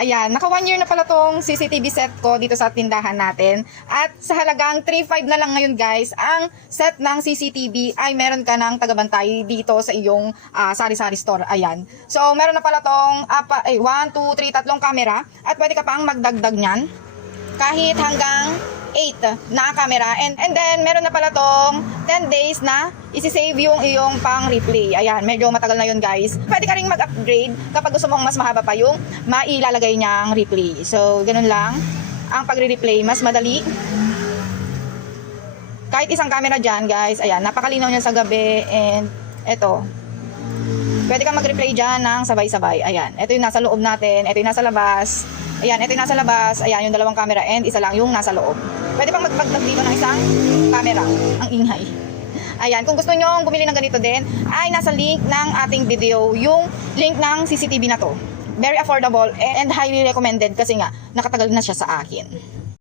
Ayan, naka 1 year na pala tong CCTV set ko dito sa tindahan natin. At sa halagang 3.5 na lang ngayon guys, ang set ng CCTV ay meron ka ng tagabantay dito sa iyong sari-sari store. Ayan. So, meron na pala tong 1, 2, 3, 3 camera. At pwede ka pang magdagdag niyan. Kahit hanggang 8 na camera. And then, meron na pala tong 10 days na isi-save yung iyong pang replay. Ayan, medyo matagal na yun guys. Pwede ka rin mag-upgrade kapag gusto mong mas mahaba pa yung mailalagay niyang replay. So, ganun lang. Ang pagre-replay, mas madali. Kahit isang camera dyan guys. Ayan, napakalinaw niya sa gabi. And, eto. Pwede kang mag-replay dyan ng sabay-sabay. Ayan, ito yung nasa loob natin. Ito yung nasa labas. Ayan, ito yung nasa labas. Ayan, yung dalawang camera and isa lang yung nasa loob. Pwede pang magpagdag dito ng isang camera. Ang ingay. Ayan, kung gusto nyo bumili ng ganito din, ay nasa link ng ating video, yung link ng CCTV na to. Very affordable and highly recommended kasi nga, nakatagal na siya sa akin.